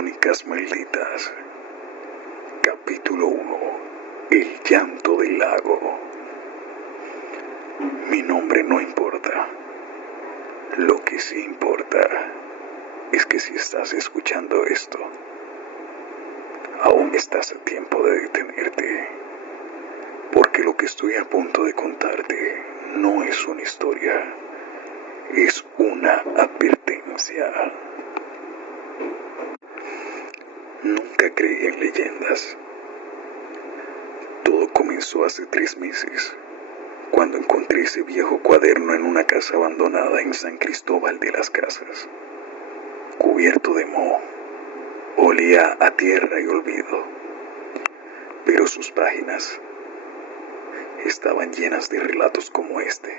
Crónicas Malditas. Capítulo 1. El llanto del lago. Mi nombre no importa. Lo que sí importa es que si estás escuchando esto, aún estás a tiempo de detenerte. Porque lo que estoy a punto de contarte no es una historia, es una advertencia. Nunca creí en leyendas. Todo comenzó hace 3 meses, cuando encontré ese viejo cuaderno en una casa abandonada en San Cristóbal de las Casas, cubierto de moho. Olía a tierra y olvido, pero sus páginas estaban llenas de relatos como este,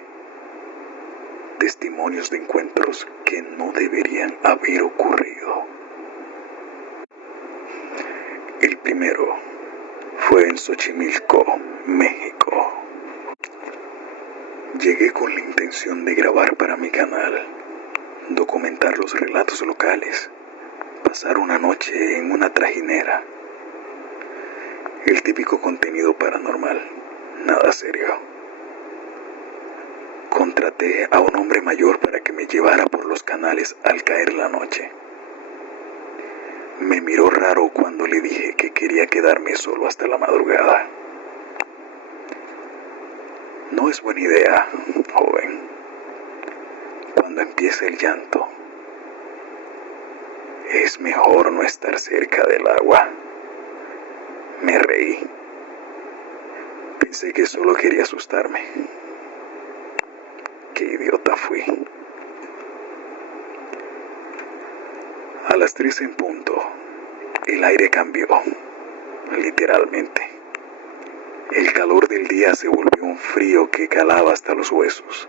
testimonios de encuentros que no deberían haber ocurrido. El primero fue en Xochimilco, México. Llegué con la intención de grabar para mi canal, documentar los relatos locales, pasar una noche en una trajinera. El típico contenido paranormal, nada serio. Contraté a un hombre mayor para que me llevara por los canales al caer la noche. Me miró raro cuando le dije que quería quedarme solo hasta la madrugada. No es buena idea, joven. Cuando empiece el llanto, es mejor no estar cerca del agua. Me reí. Pensé que solo quería asustarme. Qué idiota fui. A las 3 en punto, el aire cambió, literalmente. El calor del día se volvió un frío que calaba hasta los huesos.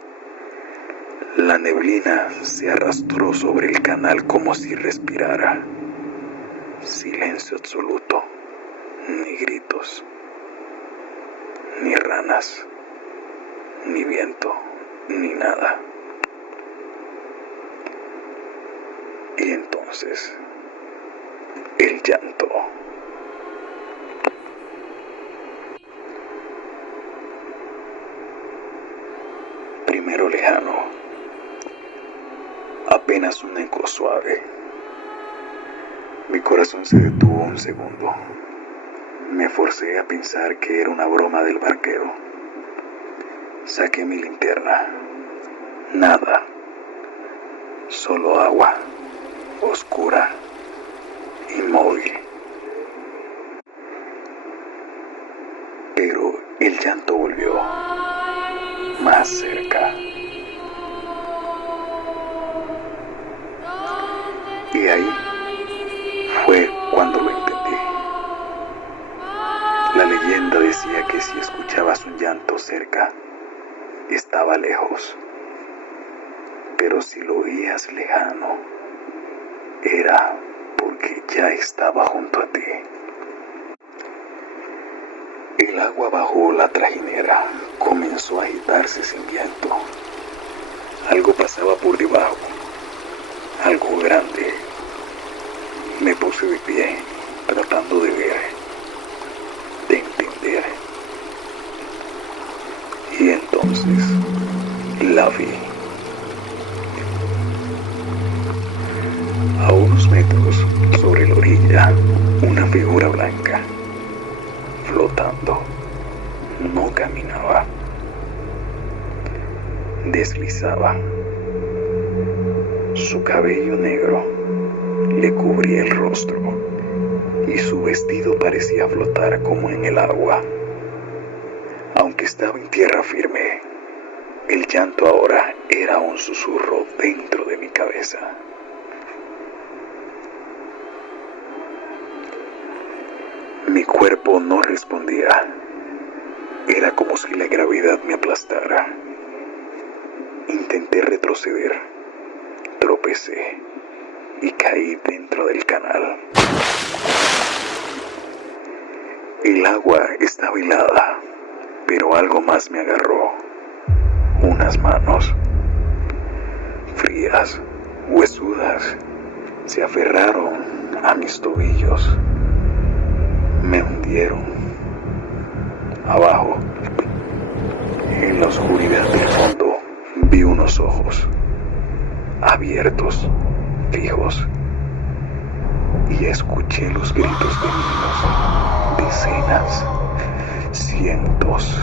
La neblina se arrastró sobre el canal como si respirara. Silencio absoluto, ni gritos, ni ranas, ni viento, ni nada. Y entonces, el llanto. Primero lejano, apenas un eco suave. Mi corazón se detuvo un segundo. Me forcé a pensar que era una broma del barquero. Saqué mi linterna. Nada. Solo agua, oscura, inmóvil. Pero el llanto volvió, más cerca. Y ahí fue cuando lo entendí. La leyenda decía que si escuchabas un llanto cerca, estaba lejos. Pero si lo oías lejano, era porque ya estaba junto a ti. El agua bajo la trajinera comenzó a agitarse sin viento. Algo pasaba por debajo, algo grande. Me puse de pie, tratando de ver, de entender. Y entonces la vi. A unos metros sobre la orilla, una figura blanca, flotando, no caminaba, deslizaba. Su cabello negro le cubría el rostro y su vestido parecía flotar como en el agua. Aunque estaba en tierra firme, el llanto ahora era un susurro dentro de mi cabeza. Mi cuerpo no respondía. Era como si la gravedad me aplastara. Intenté retroceder. Tropecé y caí dentro del canal. El agua estaba helada, pero algo más me agarró. Unas manos frías, huesudas, se aferraron a mis tobillos. Me hundieron. Abajo, en la oscuridad del fondo, vi unos ojos abiertos, fijos, y escuché los gritos de niños, decenas, cientos.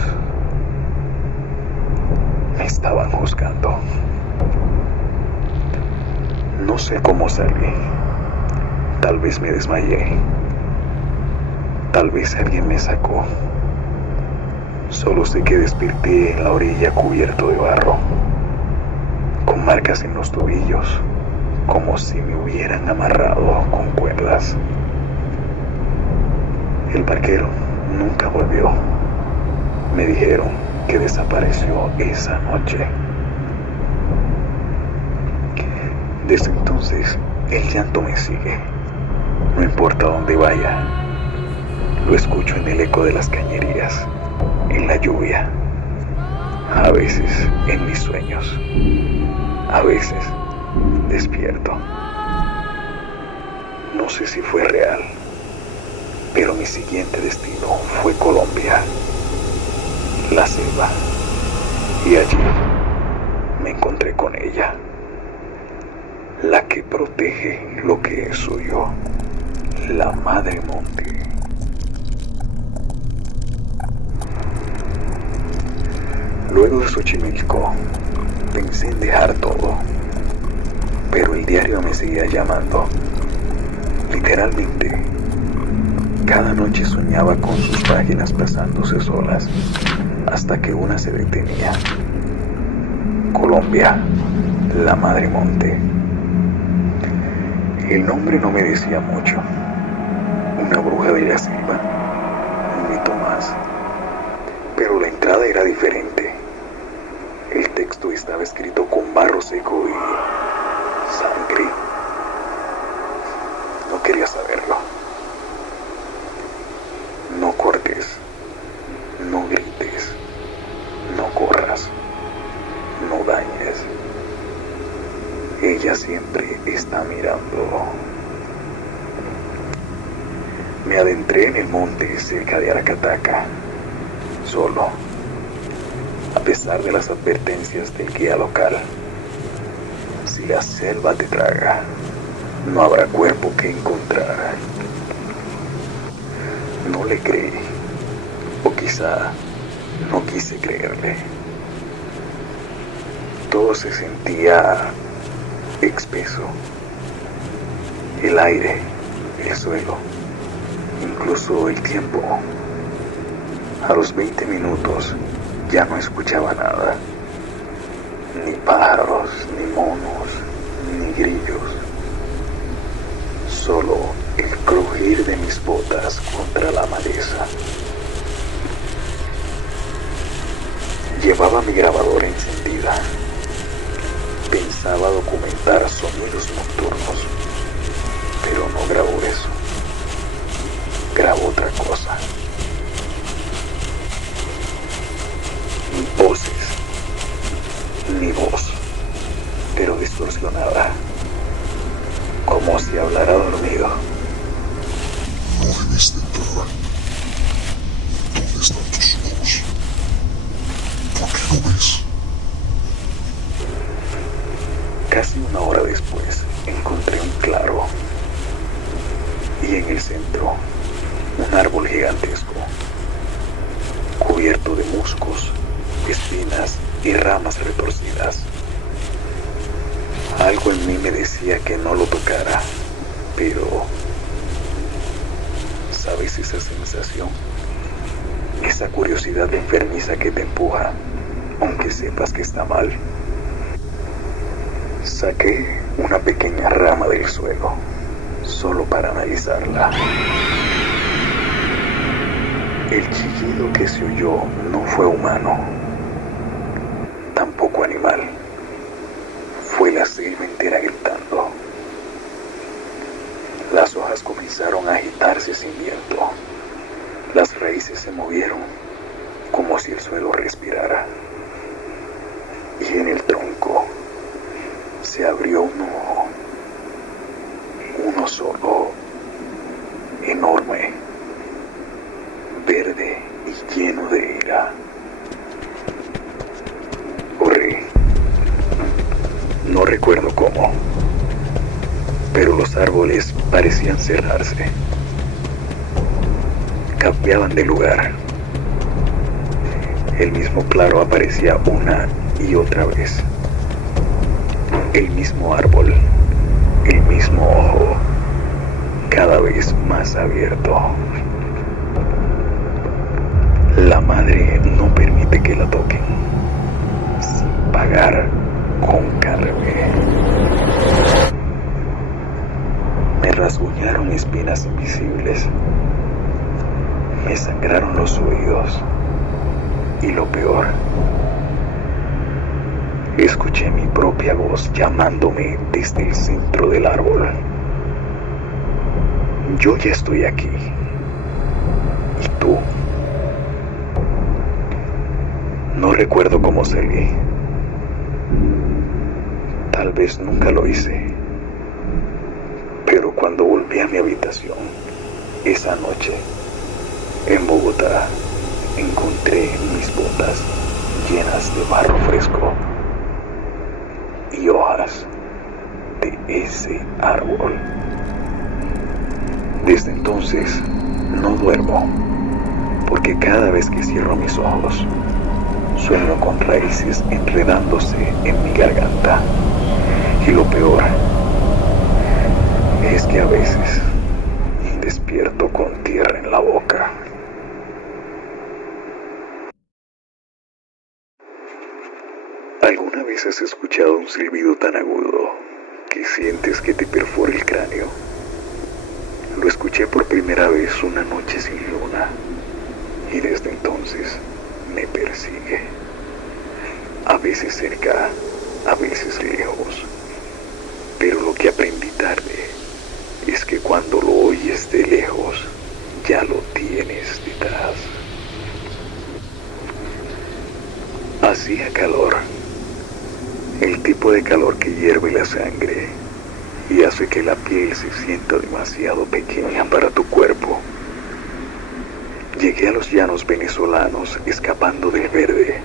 Me estaban juzgando. No sé cómo salí. Tal vez me desmayé. Tal vez alguien me sacó. Solo sé que desperté en la orilla cubierto de barro, con marcas en los tobillos, como si me hubieran amarrado con cuerdas. El barquero nunca volvió. Me dijeron que desapareció esa noche. Desde entonces, el llanto me sigue. No importa dónde vaya, lo escucho en el eco de las cañerías, en la lluvia, a veces en mis sueños, a veces despierto. No sé si fue real, pero mi siguiente destino fue Colombia, la selva, y allí me encontré con ella, la que protege lo que es suyo, la Madre Monte. Luego de Xochimilco, pensé en dejar todo, pero el diario me seguía llamando. Literalmente, cada noche soñaba con sus páginas pasándose solas, hasta que una se detenía. Colombia, la Madre Monte. El nombre no me decía mucho. Una bruja de la selva, un mito más. Pero la entrada era diferente. El texto estaba escrito con barro seco y sangre. No quería saberlo. No cortes, no grites, no corras, no dañes. Ella siempre está mirando. Me adentré en el monte cerca de Aracataca, solo, a pesar de las advertencias del guía local. Si la selva te traga, no habrá cuerpo que encontrar. No le creí, o quizá no quise creerle. Todo se sentía espeso. El aire, el suelo, incluso el tiempo. A los 20 minutos ya no escuchaba nada. Ni pájaros, ni monos, ni grillos. Solo el crujir de mis botas contra la maleza. Llevaba mi grabadora encendida. Pensaba documentar sonidos nocturnos, pero no grabó eso. Grabó otra cosa. Ni voces, ni voz, pero distorsionada, como si hablara dormido. No debes de entrar. ¿Dónde están tus ojos? ¿Por qué no ves? Casi una hora después encontré un claro y en el centro un árbol gigantesco, cubierto de musgos, espinas y ramas retorcidas. Algo en mí me decía que no lo tocara, pero ¿sabes esa sensación? Esa curiosidad enfermiza que te empuja, aunque sepas que está mal. Saqué una pequeña rama del suelo, solo para analizarla. El chillido que se oyó no fue humano, tampoco animal. Fue la selva entera gritando. Las hojas comenzaron a agitarse sin viento. Las raíces se movieron, como si el suelo respirara. Y en el tronco se abrió un ojo, uno solo, lleno de ira. Corrí. No recuerdo cómo, pero los árboles parecían cerrarse. Cambiaban de lugar. El mismo claro aparecía una y otra vez. El mismo árbol, el mismo ojo, cada vez más abierto. La madre no permite que la toquen, sin pagar con carne. Me rasguñaron espinas invisibles. Me sangraron los oídos. Y lo peor, escuché mi propia voz llamándome desde el centro del árbol. Yo ya estoy aquí. ¿Y tú? No recuerdo cómo salí. Tal vez nunca lo hice. Pero cuando volví a mi habitación, esa noche, en Bogotá, encontré mis botas llenas de barro fresco y hojas de ese árbol. Desde entonces no duermo, porque cada vez que cierro mis ojos, sueño con raíces enredándose en mi garganta. Y lo peor es que a veces despierto con tierra en la boca. ¿Alguna vez has escuchado un silbido tan agudo que sientes que te perfora el cráneo? Lo escuché por primera vez una noche sin luna y desde entonces me persigue. A veces cerca, a veces lejos. Pero lo que aprendí tarde es que cuando lo oyes de lejos, ya lo tienes detrás. Hacía calor. El tipo de calor que hierve la sangre y hace que la piel se sienta demasiado pequeña para tu cuerpo. Llegué a los llanos venezolanos escapando del verde,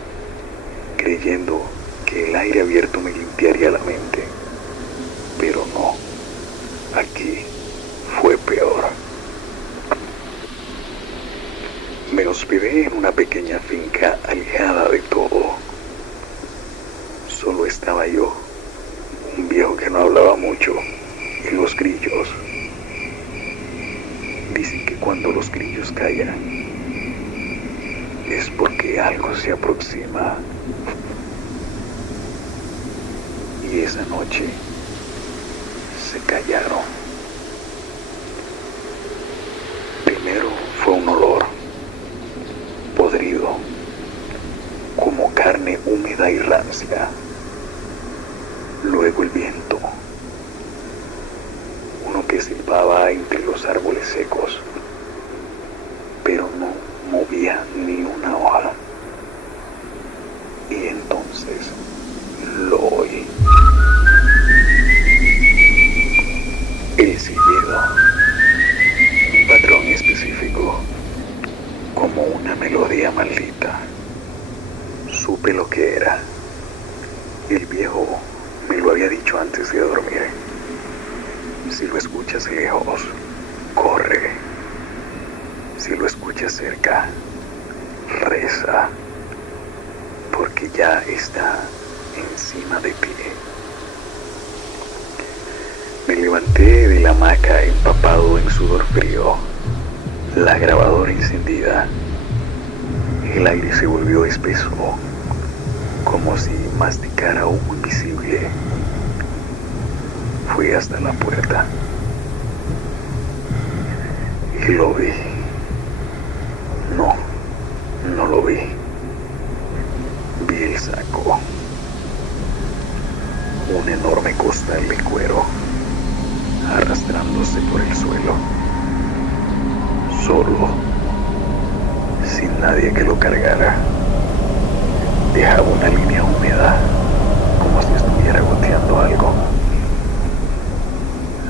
creyendo que el aire abierto me limpiaría la mente. Pero no, aquí fue peor. Me hospedé en una pequeña finca alejada de todo. Solo estaba yo, un viejo que no hablaba mucho, y los grillos. Dicen que cuando los grillos callan, es porque algo se aproxima. Y esa noche se callaron. Primero fue un olor podrido, como carne húmeda y rancia. Luego el viento, uno que silbaba entre los árboles secos, pero no movía ni una hoja. Y entonces lo oí. El silbido, un patrón específico, como una melodía maldita. Supe lo que era. El viejo me lo había dicho antes de dormir. Si lo escuchas lejos, corre. Si lo escuchas cerca, reza, porque ya está encima de ti. Me levanté de la hamaca empapado en sudor frío, la grabadora encendida. El aire se volvió espeso, como si masticara humo invisible. Fui hasta la puerta y lo vi. No lo vi. Vi el saco, un enorme costal de cuero, arrastrándose por el suelo, solo, sin nadie que lo cargara. Dejaba una línea húmeda, como si estuviera goteando algo.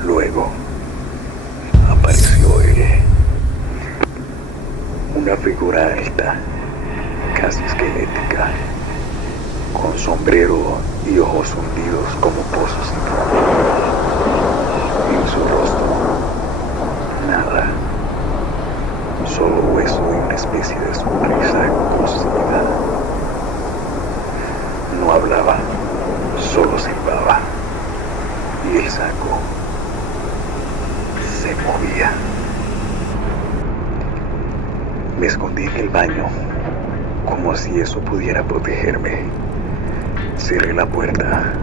Luego apareció él, un Una figura alta, casi esquelética, con sombrero y ojos hundidos como pozos sin fondo. En su rostro, nada, solo hueso y una especie de sonrisa cosida. No hablaba, solo silbaba, y el saco se movía. Me escondí en el baño, como si eso pudiera protegerme. Cerré la puerta,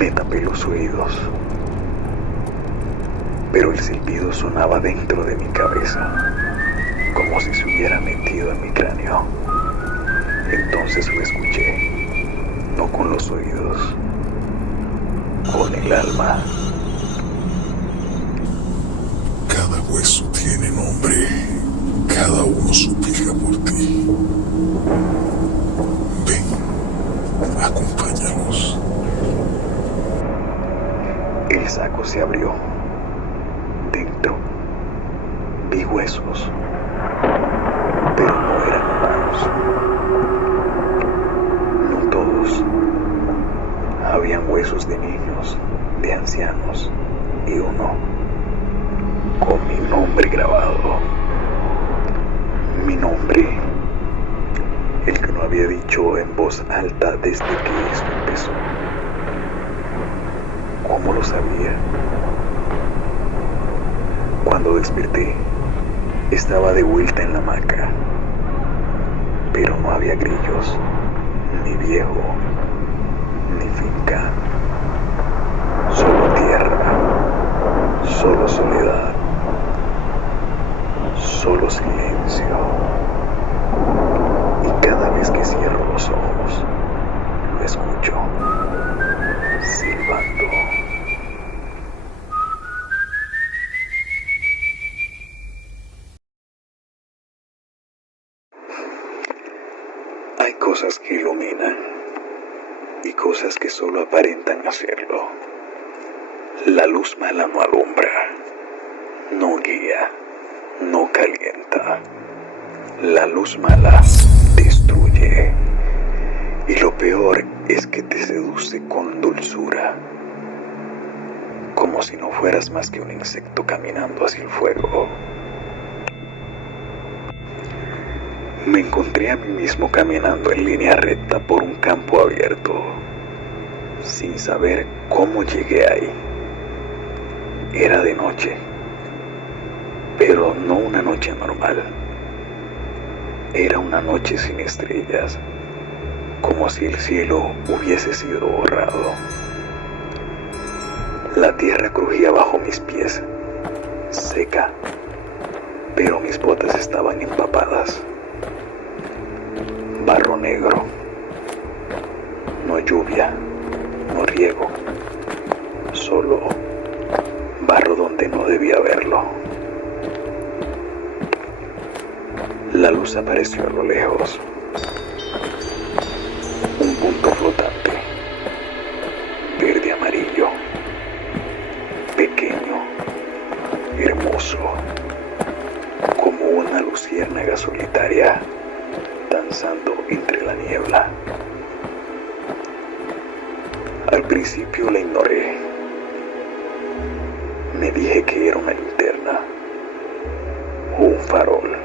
me tapé los oídos, pero el silbido sonaba dentro de mi cabeza, como si se hubiera metido en mi cráneo. Entonces lo escuché, no con los oídos, con el alma. Cada hueso tiene nombre, cada uno suplica por ti. Ven, acompáñanos. El saco se abrió. Dentro vi huesos, pero no eran humanos. No todos. Habían huesos de niños, de ancianos, y uno con mi nombre grabado. Mi nombre, el que no había dicho en voz alta desde que esto empezó. ¿Cómo lo sabía? Cuando desperté, estaba de vuelta en la hamaca, pero no había grillos, ni viejo, ni finca, solo tierra, solo soledad, solo silencio. Y cada vez que cierro los ojos, lo escucho silbando. Hay cosas que iluminan y cosas que solo aparentan hacerlo. La luz mala no alumbra, no guía, no calienta. La luz mala destruye. Y lo peor es que te seduce con dulzura, como si no fueras más que un insecto caminando hacia el fuego. Me encontré a mí mismo caminando en línea recta por un campo abierto, sin saber cómo llegué ahí. Era de noche, pero no una noche normal. Era una noche sin estrellas, como si el cielo hubiese sido borrado. La tierra crujía bajo mis pies, seca, pero mis botas estaban empapadas. Barro negro, no lluvia, no riego, solo barro donde no debía haberlo. La luz apareció a lo lejos, un punto flotante, verde amarillo, pequeño, hermoso, como una luciérnaga solitaria danzando entre la niebla. Al principio la ignoré. Me dije que era una linterna o un farol,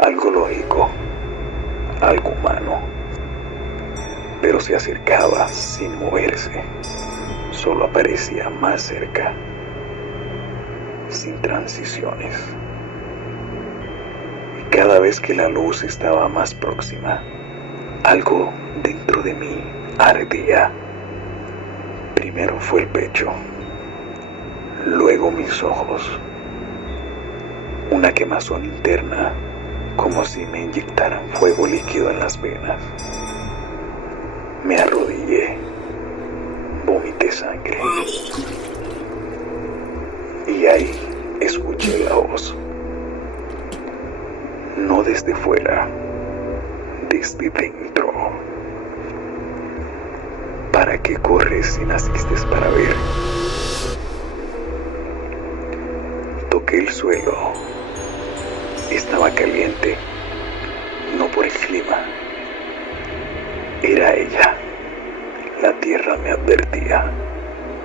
algo lógico, algo humano. Pero se acercaba sin moverse, solo aparecía más cerca, sin transiciones. Y cada vez que la luz estaba más próxima, algo dentro de mí ardía. Primero fue el pecho, luego mis ojos, una quemazón interna, como si me inyectaran fuego líquido en las venas. Me arrodillé, vomité sangre, y ahí escuché la voz. No desde fuera, desde dentro. ¿Para qué corres si naciste para ver? Toqué el suelo estaba caliente, no por el clima. Era ella. La tierra me advertía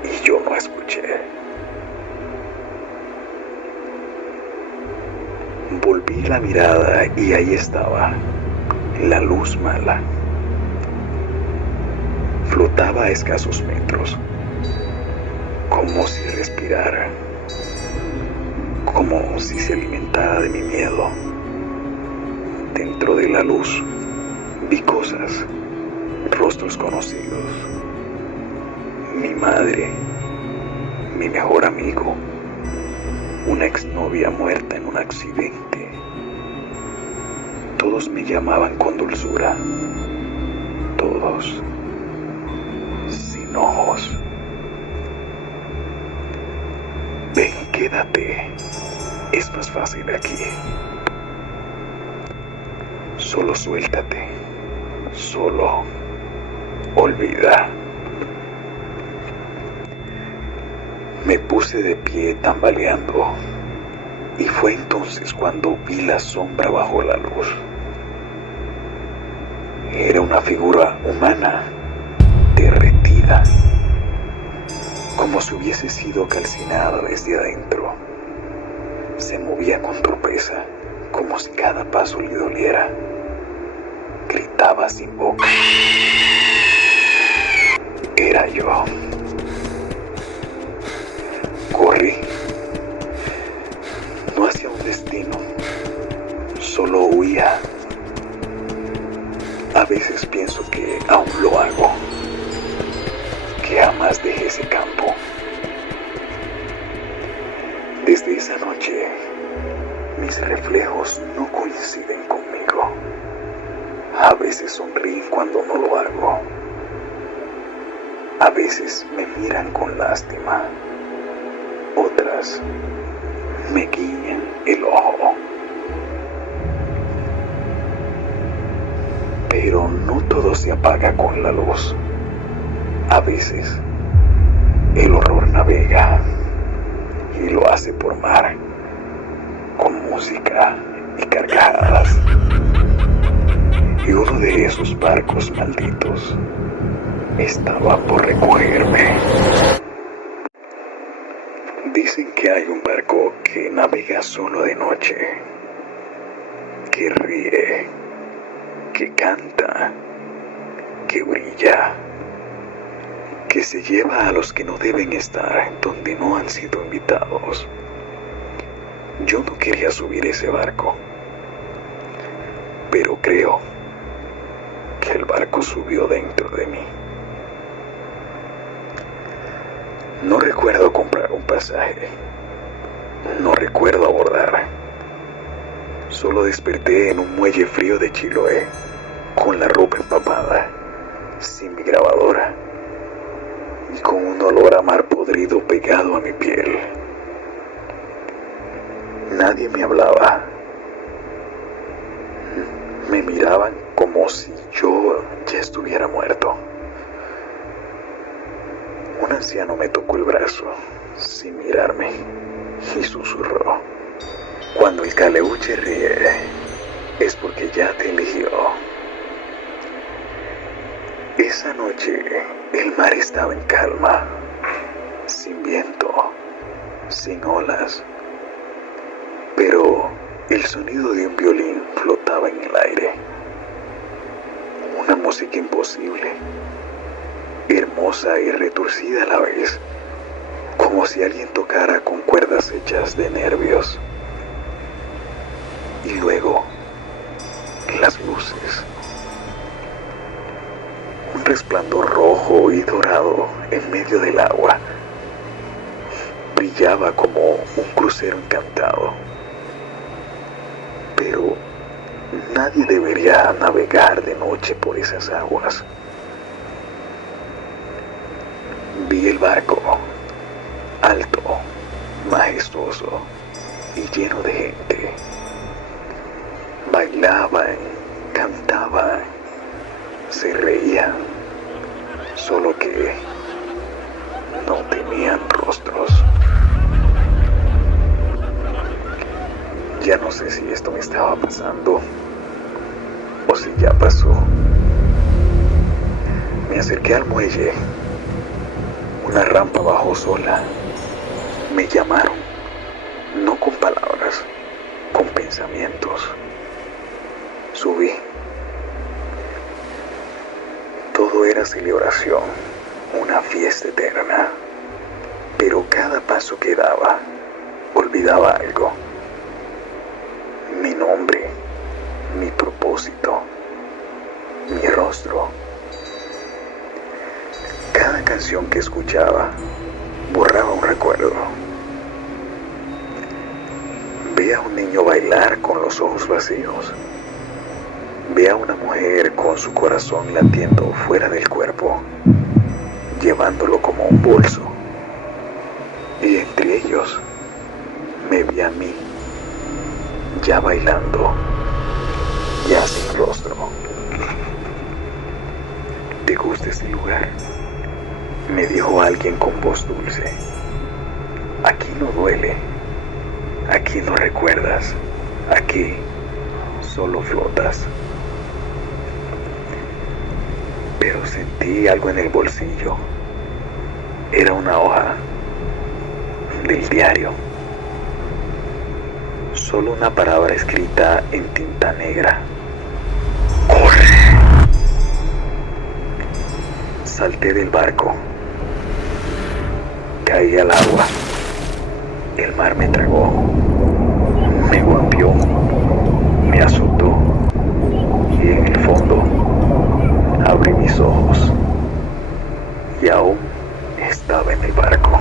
y yo no escuché. Volví la mirada y ahí estaba, la luz mala. Flotaba a escasos metros, como si respirara, como si se alimentara de mi miedo. Dentro de la luz vi cosas, rostros conocidos. Mi madre, mi mejor amigo, una exnovia muerta en un accidente. Todos me llamaban con dulzura, todos sin ojos. Ven, quédate, es más fácil aquí. Solo suéltate, solo olvida. Me puse de pie tambaleando y fue entonces cuando vi la sombra bajo la luz. Era una figura humana, derretida, como si hubiese sido calcinada desde adentro. Se movía con torpeza, como si cada paso le doliera. Gritaba sin boca. Era yo. Corrí, no hacia un destino, solo huía. A veces pienso que aún lo hago, que jamás dejé ese campo. Desde esa noche, mis reflejos no coinciden conmigo. A veces sonríen cuando no lo hago. A veces me miran con lástima. Otras me guiñan el ojo. Pero no todo se apaga con la luz. A veces el horror navega y lo hace por mar, con música y carcajadas. Y uno de esos barcos malditos estaba por recogerme. Dicen que hay un barco que navega solo de noche, que ríe, que canta, que brilla, que se lleva a los que no deben estar donde no han sido invitados. Yo no quería subir ese barco, pero creo que el barco subió dentro de mí. No recuerdo comprar un pasaje, no recuerdo abordar. Solo desperté en un muelle frío de Chiloé, con la ropa empapada, sin mi grabadora y con un olor a mar podrido pegado a mi piel. Nadie me hablaba. Me miraban como si yo ya estuviera muerto. Un anciano me tocó el brazo, sin mirarme, y susurró: cuando el caleuche ríe, es porque ya te eligió. Esa noche, el mar estaba en calma, sin viento, sin olas, pero el sonido de un violín flotaba en el aire. Una música imposible, hermosa y retorcida a la vez, como si alguien tocara con cuerdas hechas de nervios. Y luego, las luces. Un resplandor rojo y dorado en medio del agua. Brillaba como un crucero encantado. Pero nadie debería navegar de noche por esas aguas. Vi el barco, alto, majestuoso y lleno de gente. Bailaban, cantaban, se reían, solo que no tenían rostros. Ya Ya no sé si esto me estaba pasando o si ya pasó. Me acerqué al muelle. Una rampa bajó sola. Me llamaron, no con palabras, con pensamientos. Subí. Todo era celebración, una fiesta eterna. Pero cada paso que daba, olvidaba algo. Mi nombre, mi propósito, mi rostro. Cada canción que escuchaba borraba un recuerdo. Vi a un niño bailar con los ojos vacíos. Vi a una mujer con su corazón latiendo fuera del cuerpo, llevándolo como un bolso. Y entre ellos me vi a mí, ya bailando, ya sin rostro. ¿Te gusta este lugar?, me dijo alguien con voz dulce. Aquí no duele, aquí no recuerdas, aquí solo flotas. Pero sentí algo en el bolsillo. Era una hoja del diario. Solo una palabra escrita en tinta negra. ¡Corre! Salté del barco. Caí al agua. El mar me tragó. Me golpeó. Me azotó. Y en el fondo abrí mis ojos. Y aún estaba en el barco.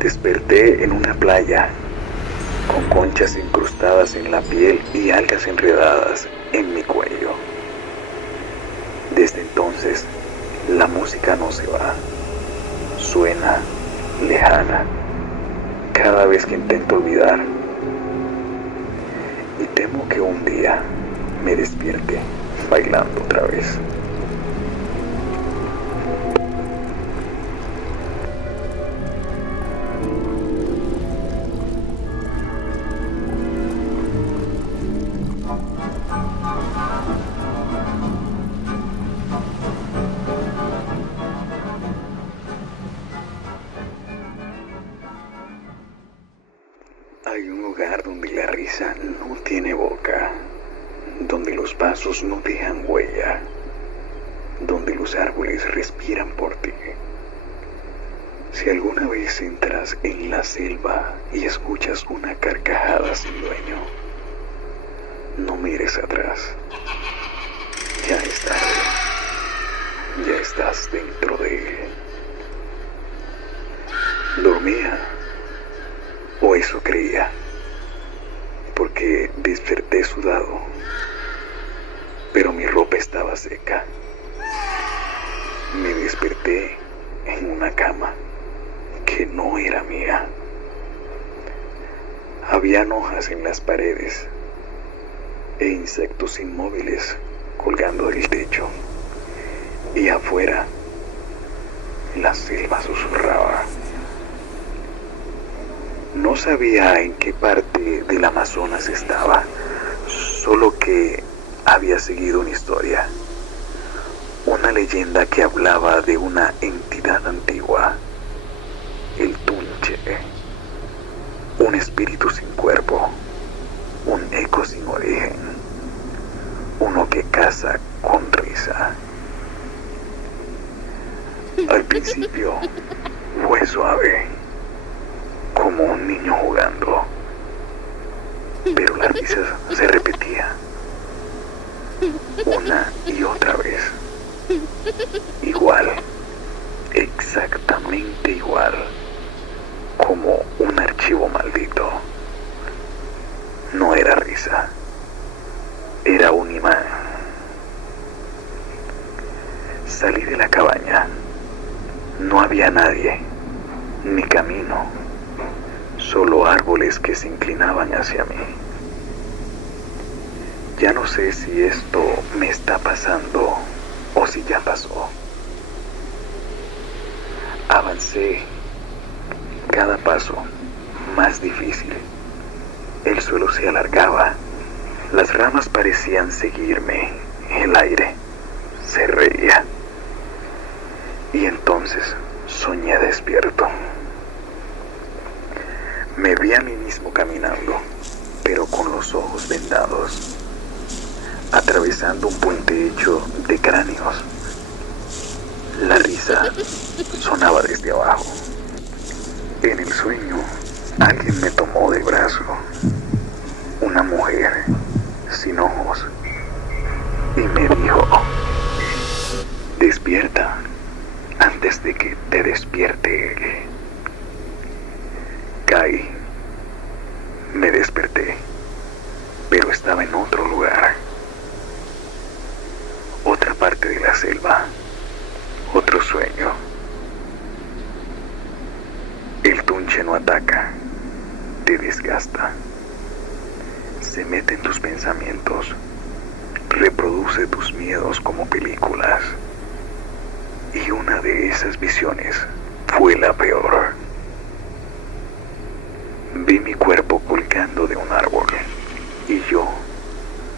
Desperté en una playa, con conchas incrustadas en la piel y algas enredadas en mi cuello. Desde entonces, la música no se va. Suena lejana cada vez que intento olvidar. Y temo que un día me despierte bailando otra vez. Hay un lugar donde la risa no tiene boca, donde los pasos no dejan huella, donde los árboles respiran por ti. Si alguna vez entras en la selva y escuchas una carcajada sin dueño, no mires atrás. Ya es tarde. Ya estás dentro de él. Dormía, o eso creía, porque desperté sudado, pero mi ropa estaba seca. Me desperté en una cama que no era mía. Habían hojas en las paredes e insectos inmóviles colgando del techo, y afuera la selva susurraba. No sabía en qué parte del Amazonas estaba, solo que había seguido una historia, una leyenda que hablaba de una entidad antigua, el Tunche, un espíritu sin cuerpo, un eco sin origen, uno que caza con risa. Al principio fue suave, como un niño jugando, pero la risa se repetía una y otra vez, igual, exactamente igual, como un archivo maldito. No era risa, era un imán. Salí de la cabaña. No había nadie, ni camino, solo árboles que se inclinaban hacia mí. Ya no sé si esto me está pasando o si ya pasó. Avancé cada paso más más difícil. El suelo se alargaba, las ramas parecían seguirme, el aire se reía. Y entonces soñé despierto. Me vi a mí mismo caminando, pero con los ojos vendados, atravesando un puente hecho de cráneos. La risa sonaba desde abajo. En el sueño, alguien me tomó del brazo. Una mujer sin ojos. Y me dijo: despierta antes de que te despierte él. Caí. Me desperté, pero estaba en otro lugar. Otra parte de la selva. Otro sueño. El tunche no ataca, te desgasta. Se mete en tus pensamientos, reproduce tus miedos como películas. Y una de esas visiones fue la peor. Vi mi cuerpo colgando de un árbol y yo,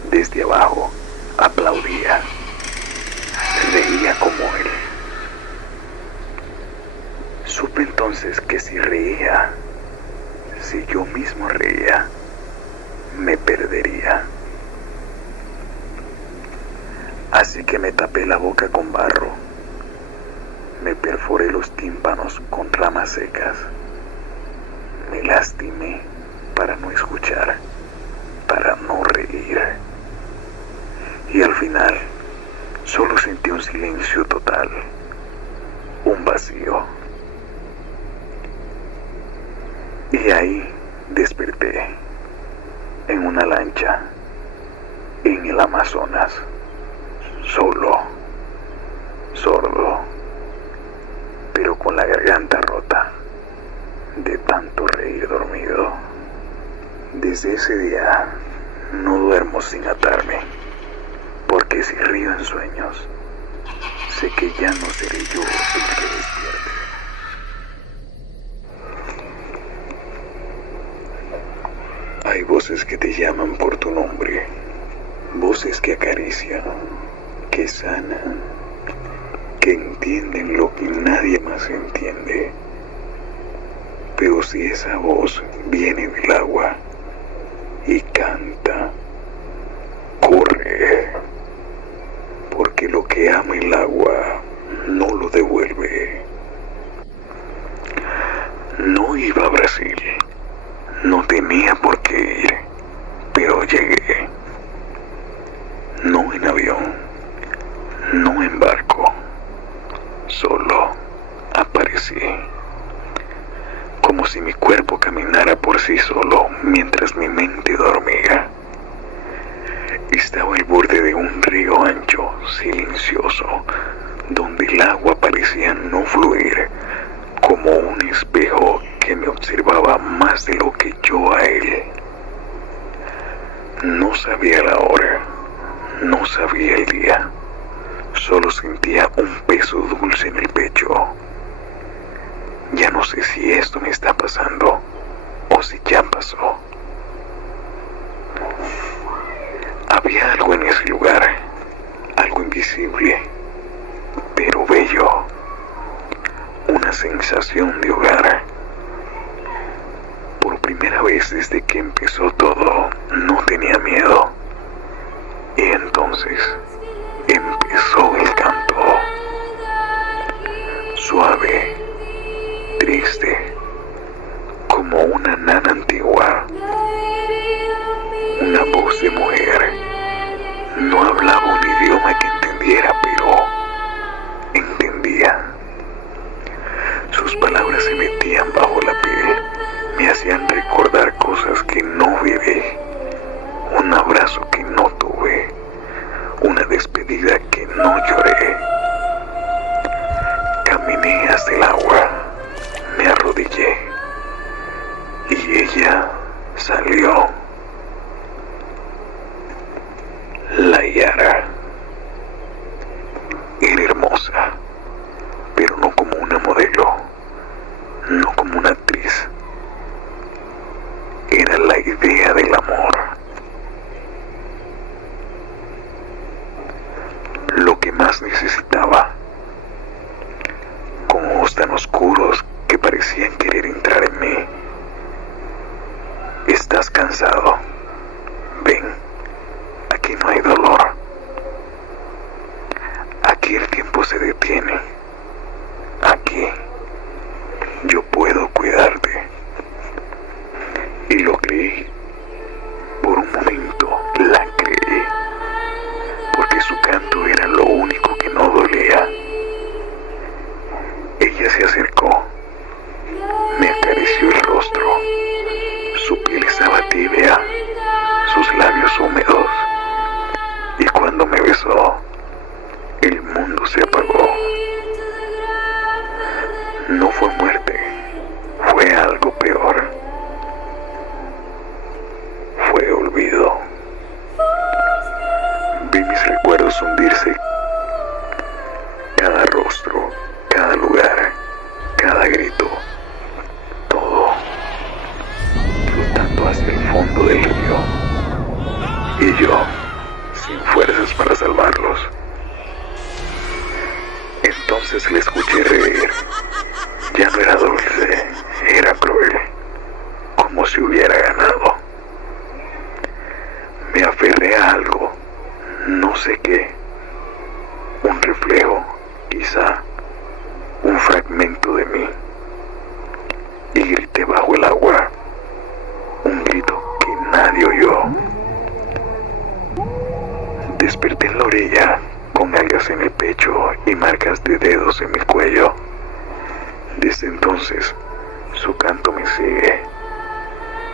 desde abajo, aplaudía, reía como él. Supe entonces que si reía, si yo mismo reía, me perdería. Así que me tapé la boca con barro, me perforé los tímpanos con ramas secas, me lastimé para no escuchar, para no reír. Y al final, solo sentí un silencio total, un vacío. Y ahí desperté, en una lancha, en el Amazonas, solo, sordo, pero con la garganta rota, de tanto reír dormido. Desde ese día, no duermo sin atarme, porque si río en sueños, sé que ya no seré yo el que despierte. Hay voces que te llaman por tu nombre, voces que acarician, que sanan, que entienden lo que nadie más entiende. Pero si esa voz viene del agua y canta, corre, porque lo que ama el agua no lo devuelve. No iba a Brasil. No tenía por qué ir, pero llegué. No en avión, no en barco, solo aparecí. Como si mi cuerpo caminara por sí solo mientras mi mente dormía. Estaba al borde de un río ancho, silencioso, donde el agua parecía no fluir, como un espejo que me observaba más de lo que yo a él. No sabía la hora, no sabía el día, solo sentía un peso dulce en el pecho. Ya no sé si esto me está pasando o si ya pasó. Había algo en ese lugar, algo invisible, pero bello, una sensación de hogar. Por primera vez desde que empezó todo, no tenía miedo. Y entonces empezó el canto, suave, triste, como una nana antigua, una voz de mujer. No hablaba un idioma que entendiera, pero entendía. Sus palabras se metían bajo la piel, me hacían recordar cosas que no viví, un abrazo que no tuve, una despedida que no lloré. Caminé hasta el agua, me arrodillé y ella salió. La Yara era hermosa, pero no como una modelo, no como una actriz. idea del amor. Lo que más necesitaba, con ojos tan oscuros que parecían querer entrar en mí. ¿Estás cansado? Ven, aquí no hay dolor. Aquí el tiempo se detiene. Aquí yo puedo cuidarte. Y lo creí. Por un momento la creí. Porque su canto era lo único que no dolía. Ella se acercó. Me acarició el rostro. Su piel estaba tibia. Sus labios húmedos. Y cuando me besó, el mundo se apagó. No fue muerte, fue algo peor. Fue olvido. Vi mis recuerdos hundirse. Cada rostro, cada lugar, cada grito, todo flotando hacia el fondo del río. Y yo, sin fuerzas para salvarlos. Entonces le escuché reír. Ya no era dulce, era cruel, como si hubiera ganado. Me aferré a algo, no sé qué, un reflejo, quizá, un fragmento de mí. Y grité bajo el agua, un grito que nadie oyó. Desperté en la orilla, con algas en el pecho y marcas de dedos en mi cuello. Desde entonces, su canto me sigue,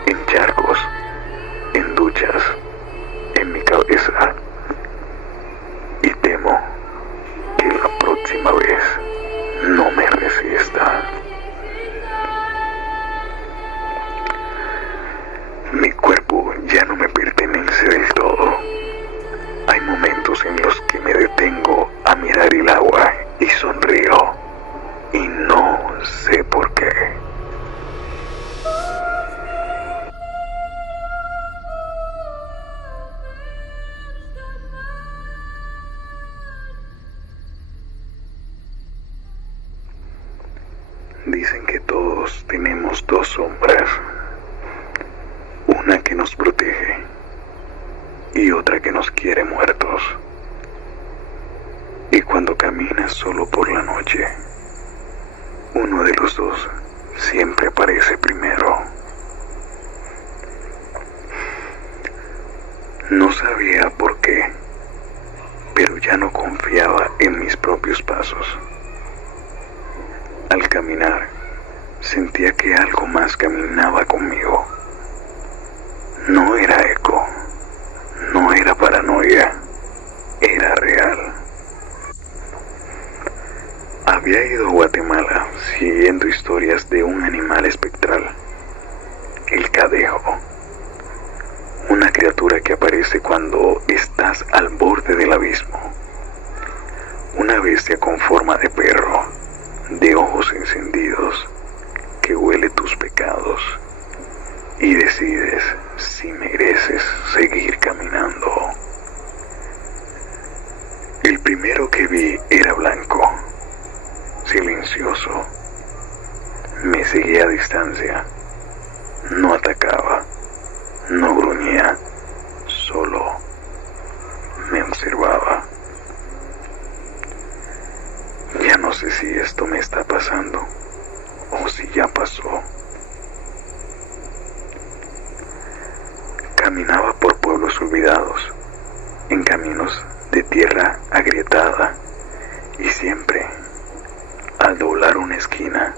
en charcos, en duchas, en mi cabeza. Y temo que la próxima vez no me resista. Mi cuerpo ya no me pertenece del todo. Hay momentos en los que me detengo a mirar el agua y sonrío. Y no sé por qué. Dicen que todos tenemos dos sombras. Una que nos protege y otra que nos quiere muertos. Y cuando caminas solo por la noche, uno de los dos siempre aparece primero. No sabía por qué, pero ya no confiaba en mis propios pasos. Al caminar, sentía que algo más caminaba conmigo. No era eco, no era paranoia, era real. Había ido a Guatemala siguiendo historias de un animal espectral, el cadejo, una criatura que aparece cuando estás al borde del abismo, una bestia con forma de perro, de ojos encendidos, que huele tus pecados y decides si mereces seguir caminando. El primero que vi era blanco, silencioso. Me seguía a distancia. No atacaba, no gruñía, solo me observaba. Ya no sé si esto me está pasando o si ya pasó. Caminaba por pueblos olvidados, en caminos de tierra agrietada, y siempre, al doblar una esquina,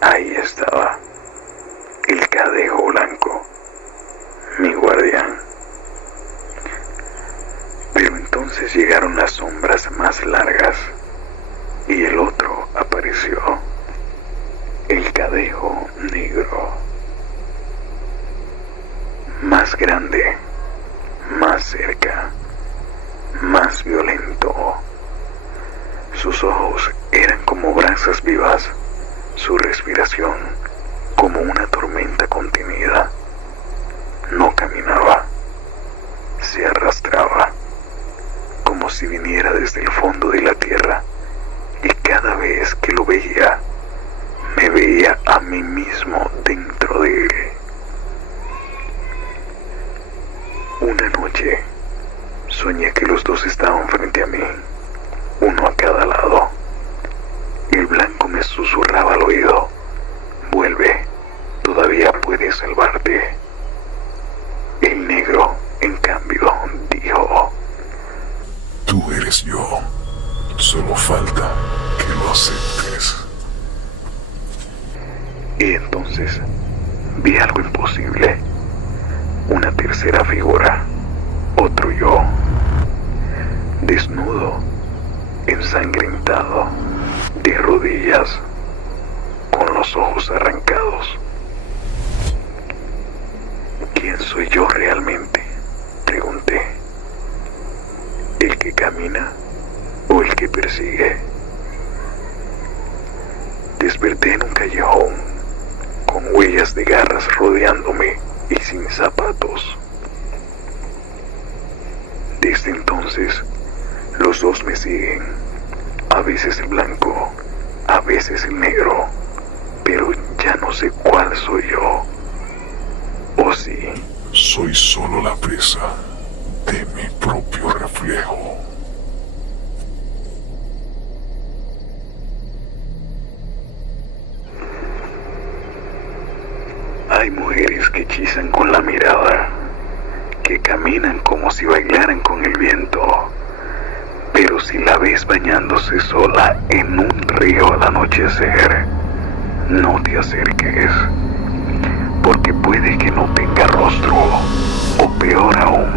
ahí estaba el cadejo blanco, mi guardián. Pero entonces llegaron las sombras más largas y el otro apareció, el cadejo negro, más grande, más cerca, más violento. Sus ojos eran como brasas vivas, su respiración como una tormenta contenida. caminaba, se arrastraba, como si viniera desde el fondo de la tierra, y cada vez que lo veía, me veía a mí mismo dentro de él. Una noche, soñé que los dos estaban frente a mí, uno a cada lado. El blanco me susurraba al oído: vuelve, todavía puedes salvarte. El negro, en cambio, dijo: tú eres yo, solo falta que lo aceptes. Y entonces vi algo imposible, una tercera figura, otro yo, desnudo, ensangrentado, de rodillas, con los ojos arrancados. ¿Quién soy yo realmente?, pregunté. ¿El que camina o el que persigue? Desperté en un callejón, con huellas de garras rodeándome y sin zapatos. Desde entonces, los dos me siguen, a veces el blanco, a veces el negro, pero ya no sé cuál soy yo. ¿O sí? Soy solo la presa de mi propio reflejo. Hay mujeres que hechizan con la mirada, que caminan como si bailaran con el viento, pero si la ves bañándose sola en un río al anochecer, no te acerques, porque puede que no tenga rostro, o peor aún,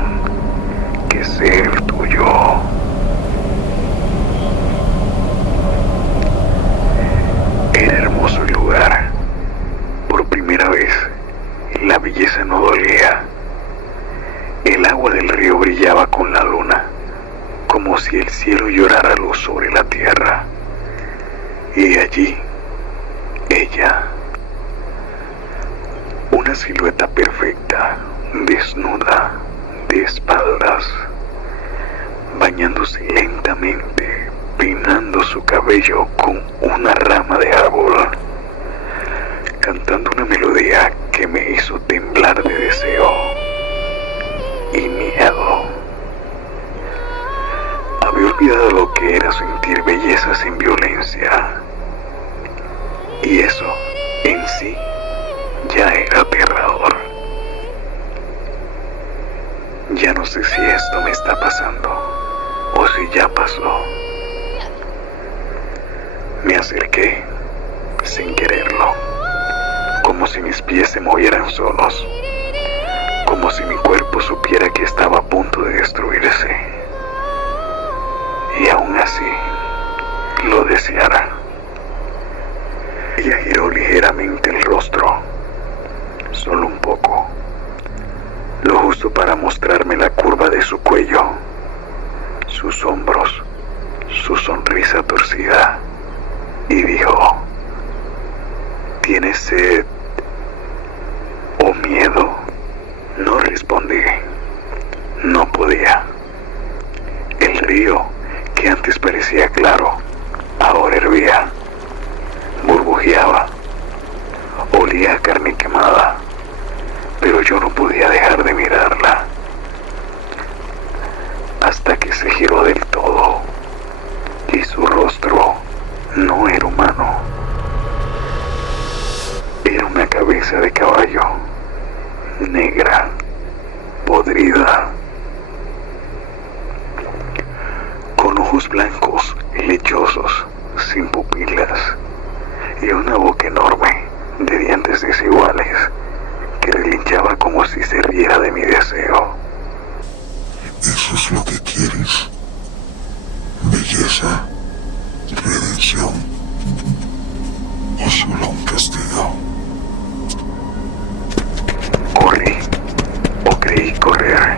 que sea el tuyo. Era hermoso el lugar. Por primera vez, la belleza no dolía. El agua del río brillaba con la luna, como si el cielo llorara luz sobre la tierra. Y allí, ella, una silueta perfecta, desnuda, de espaldas, bañándose lentamente, peinando su cabello con una rama de árbol, cantando una melodía que me hizo temblar de deseo y miedo. Había olvidado lo que era sentir belleza sin violencia, y eso en sí ya era aterrador. Ya no sé si esto me está pasando o si ya pasó. Me acerqué sin quererlo, como si mis pies se movieran solos, como si mi cuerpo supiera que estaba a punto de destruirse, y aún así lo deseara. Ella giró ligeramente el rostro, solo un poco, lo justo para mostrarme la curva de su cuello, sus hombros, su sonrisa torcida, y dijo: ¿tienes sed o miedo? No respondí. No podía. El río, que antes parecía claro, ahora hervía, burbujeaba, olía a carne quemada, pero yo no podía dejar de mirarla, hasta que se giró del todo, y su rostro no era humano. Era una cabeza de caballo, negra, podrida, con ojos blancos, lechosos, sin pupilas, y una boca enorme, de dientes desiguales, que relinchaba como si se riera de mi deseo. ¿Eso es lo que quieres? ¿Belleza? ¿Redención? ¿O solo un castigo? Corrí, o creí correr,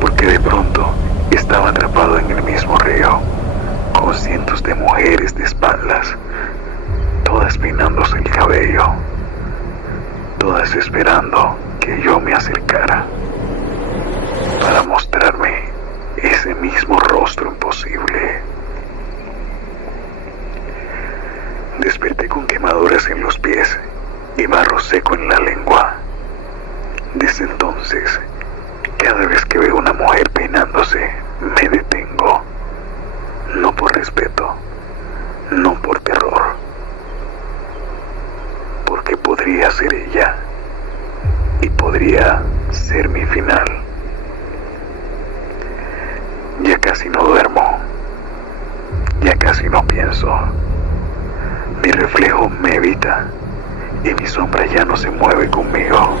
porque de pronto estaba atrapado en el mismo río, con cientos de mujeres de espaldas, todas peinándose el cabello, todas esperando que que yo me acercara para mostrarme ese mismo rostro imposible. Desperté con quemaduras en los pies y barro seco en la lengua. Desde entonces, cada vez que veo una mujer peinándose, me detengo. No por respeto, no por terror, porque podría ser ella y podría ser mi final. Ya casi no duermo, ya casi no pienso. Mi reflejo me evita y mi sombra ya no se mueve conmigo.